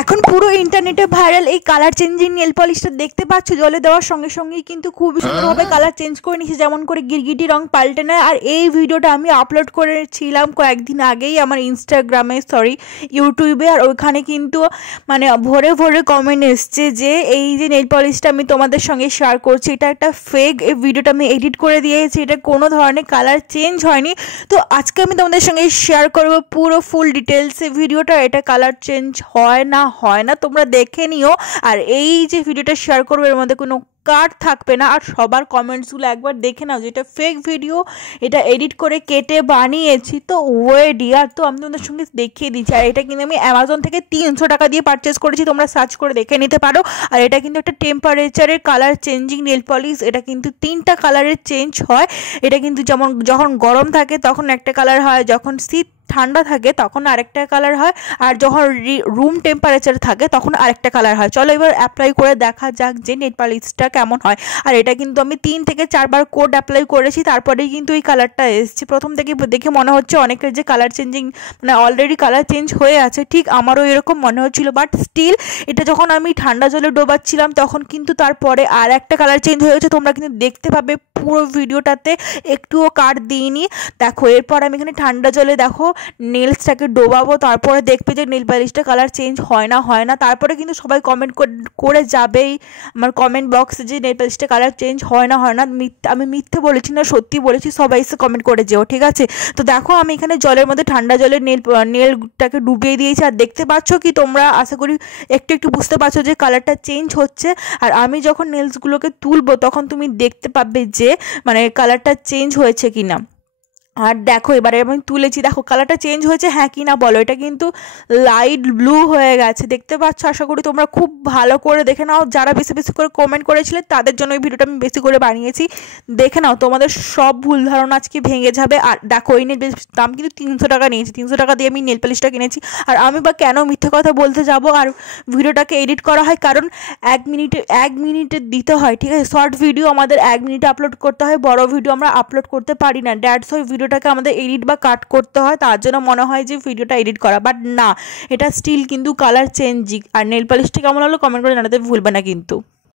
এখন পুরো ইন্টারনেটে ভাইরাল এই কালার চেঞ্জিং নেল পলিশটা দেখতে পাচ্ছ। জলে দেওয়ার সঙ্গে সঙ্গেই কিন্তু খুবই সুন্দরভাবে কালার চেঞ্জ করে নিয়েছে, যেমন করে গিরগিটি রং পাল্টে নেয়। আর এই ভিডিওটা আমি আপলোড করেছিলাম কয়েকদিন আগেই আমার ইনস্টাগ্রামে, ইউটিউবে। আর ওইখানে কিন্তু মানে ভরে ভরে কমেন্ট এসছে যে এই যে নেল পলিশটা আমি তোমাদের সঙ্গে শেয়ার করছি এটা একটা ফেক। এই ভিডিওটা আমি এডিট করে দিয়েছি, এটা কোনো ধরনের কালার চেঞ্জ হয়নি। তো আজকে আমি তোমাদের সঙ্গে শেয়ার করবো পুরো ফুল ডিটেলসে ভিডিওটা। এটা কালার চেঞ্জ হয় না তোমরা দেখে নিও। আর এই যে ভিডিওটা শেয়ার করবো এর মধ্যে কোনো কাট থাকবে না। আর সবার কমেন্টসগুলো একবার দেখে নাও যে এটা ফেক ভিডিও, এটা এডিট করে কেটে বানিয়েছি। তো ওয়ে ডিয়ার, তো আমি তোমাদের সঙ্গে দেখিয়ে দিচ্ছি। আর এটা কিন্তু আমি অ্যামাজন থেকে 300 টাকা দিয়ে পারচেস করেছি, তোমরা সার্চ করে দেখে নিতে পারো। আর এটা কিন্তু একটা টেম্পারেচারের কালার চেঞ্জিং নেল পলিশ। এটা কিন্তু 3টা কালারের চেঞ্জ হয়। এটা কিন্তু যেমন যখন গরম থাকে তখন একটা কালার হয়, যখন শীত ঠান্ডা থাকে তখন আরেকটা কালার হয়, আর যখন রুম টেম্পারেচার থাকে তখন আরেকটা কালার হয়। চলো এবার অ্যাপ্লাই করে দেখা যাক যে নেল পলিশটা কেমন হয়। আর এটা কিন্তু আমি 3 থেকে 4 বার কোড অ্যাপ্লাই করেছি, তারপরেই কিন্তু এই কালারটা এসেছে। প্রথম থেকে দেখে মনে হচ্ছে অনেকের যে কালার চেঞ্জিং মানে অলরেডি কালার চেঞ্জ হয়ে আছে, ঠিক আমারও এরকম মনে হচ্ছিল। বাট স্টিল এটা যখন আমি ঠান্ডা জলে ডোবাচ্ছিলাম তখন কিন্তু তারপরে আর একটা কালার চেঞ্জ হয়ে গেছে। তোমরা কিন্তু দেখতে পাবে পুরো ভিডিওটাতে, একটুও কাট দিইনি। দেখো এরপর আমি এখানে ঠান্ডা জলে দেখো নেলসটাকে ডোবাবো, তারপরে দেখবে যে নেল পলিশটা কালার চেঞ্জ হয় না। তারপরে কিন্তু সবাই কমেন্ট করে যাবেই আমার কমেন্ট বক্সে যে নেল পলিশটা কালার চেঞ্জ হয় না। আমি মিথ্যে বলেছি না, সত্যি বলেছি, সবাই এসে কমেন্ট করে যেও, ঠিক আছে? তো দেখো আমি এখানে জলের মধ্যে ঠান্ডা জলে নেলটাকে ডুবিয়ে দিয়েছি। আর দেখতে পাচ্ছ কি তোমরা, আশা করি একটু বুঝতে পারছো যে কালারটা চেঞ্জ হচ্ছে। আর আমি যখন নেলসগুলোকে তুলবো তখন তুমি দেখতে পাবে যে মানে কালারটা চেঞ্জ হয়েছে কিনা। আর দেখো এবারে আমি তুলেছি, দেখো কালারটা চেঞ্জ হয়েছে হ্যাঁ কি না বলো। এটা কিন্তু লাইট ব্লু হয়ে গেছে, দেখতে পাচ্ছ? আশা করি তোমরা খুব ভালো করে দেখে নাও। যারা বেশি বেশি করে কমেন্ট করেছিলে তাদের জন্য এই ভিডিওটা আমি বেশি করে বানিয়েছি। দেখে নাও, তোমাদের সব ভুল ধারণা আজকে ভেঙে যাবে। আর দেখো এই নেল পলিশ দাম কিন্তু 300 টাকা নিয়েছি, 300 টাকা দিয়ে আমি নেল পলিশটা কিনেছি। আর আমি বা কেন মিথ্যে কথা বলতে যাব। আর ভিডিওটাকে এডিট করা হয় কারণ 1 মিনিটে দিতে হয়, ঠিক আছে? শর্ট ভিডিও আমাদের 1 মিনিটে আপলোড করতে হয়, বড় ভিডিও আমরা আপলোড করতে পারি না। দ্যাটস ওয়াই ভিডিওটাকে আমাদের এডিট বা কাট করতে হয়, তার জন্য মনে হয় যে ভিডিওটা এডিট করা, বাট না, এটা স্টিল কিন্তু কালার চেঞ্জিং। আর নেল পলিশটা কেমন হলো কমেন্ট করে জানাতে ভুলবে না কিন্তু।